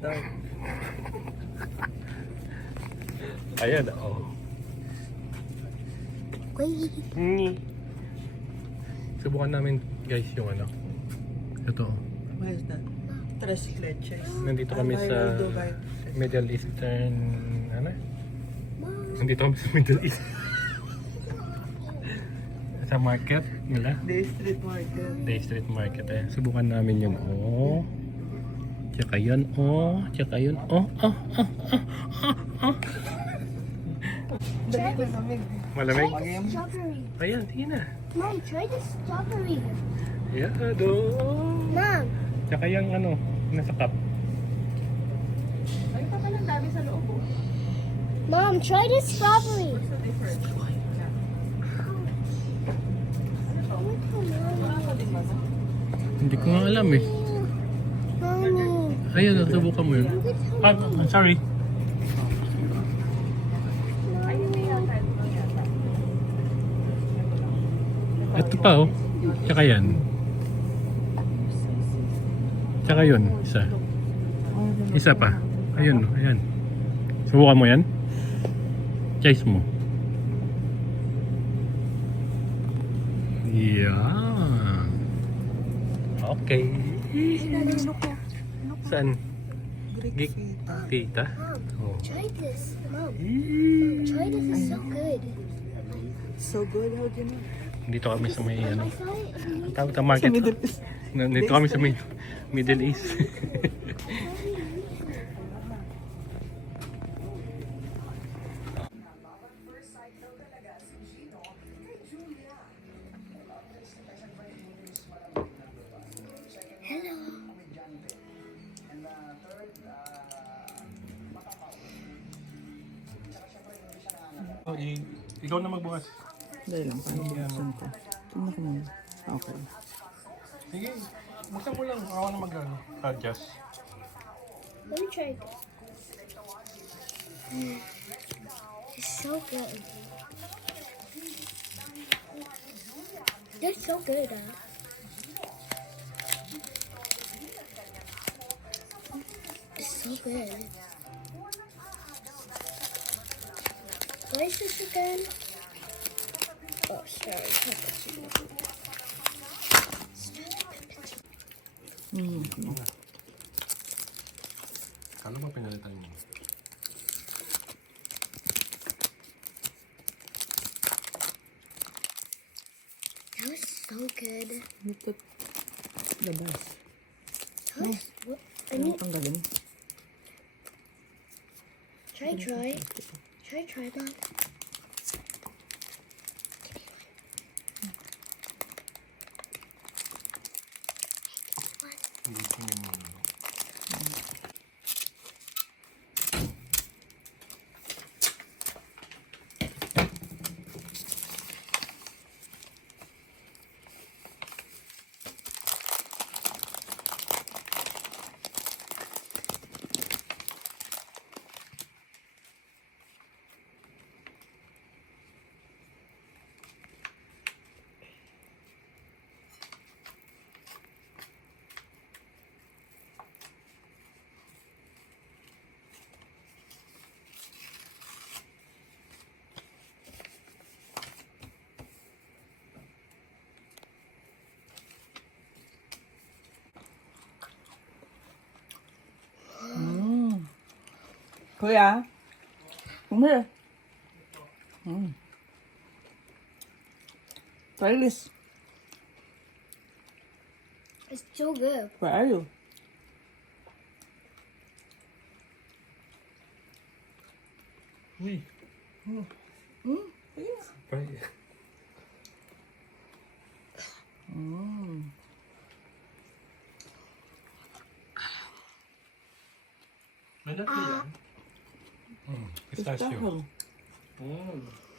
Dark. Ayan, oh. Subukan namin guys yung ano. Ito. What is that? Tres leches. Nandito kami sa Middle Eastern, ano? Nandito kami sa Middle East. Sa market nila. Day Street Market. Day Street Market. Eh. Subukan namin yun. Oh. Tsaka yun. Oh. Tsaka yun. Oh. Oh. Oh. Oh. Oh. Dali na namin. Malamig? Try the strawberry. Ayan, tingin na. Mom, try the strawberry. Ayan, do. Mom, Tsaka yung ano, nasa cup. Ay, pa palang dami sa loob. Oh. Mom, try the strawberry. What's the difference? Wala din ba? Hindi ko nga alam eh. Mommy. Ayan, subukan mo yun. Ah, sorry. Ayun na yata. Ito yata. Ito pa oh. Tsaka yan. Tsaka yun, isa. Isa pa. Ayun, ayan. Subukan mo yan. Choice mo. Yan. Okay. Saan? Greek Tita? Oh. Try this. Mom, try this. It's so good. So good, how do you know? Dito kami sa may ano. I saw it in the Tawag market. Middle East. Dito kami sa may Middle East. Hello. Oh, ikaw na magbukas. Dali lang, paano buksan ko? Tingnan ko muna. Okay. Sige, buksan mo lang. Ako na mag-ano. Adjust. Let me try this. It's so good. They're so good, Dad. It's so good. What is this again? Oh, sorry. Kala ba pinalitan mo? That was so good. Ito, the best. That was, what? I Ano mean, tanggalin? try. Try that. Hindi ko yun mo. Kuya? Come Try this. It's so good. Where are you? Uy. Ay. May nati yan. Pistachio. Pistachio. Mm.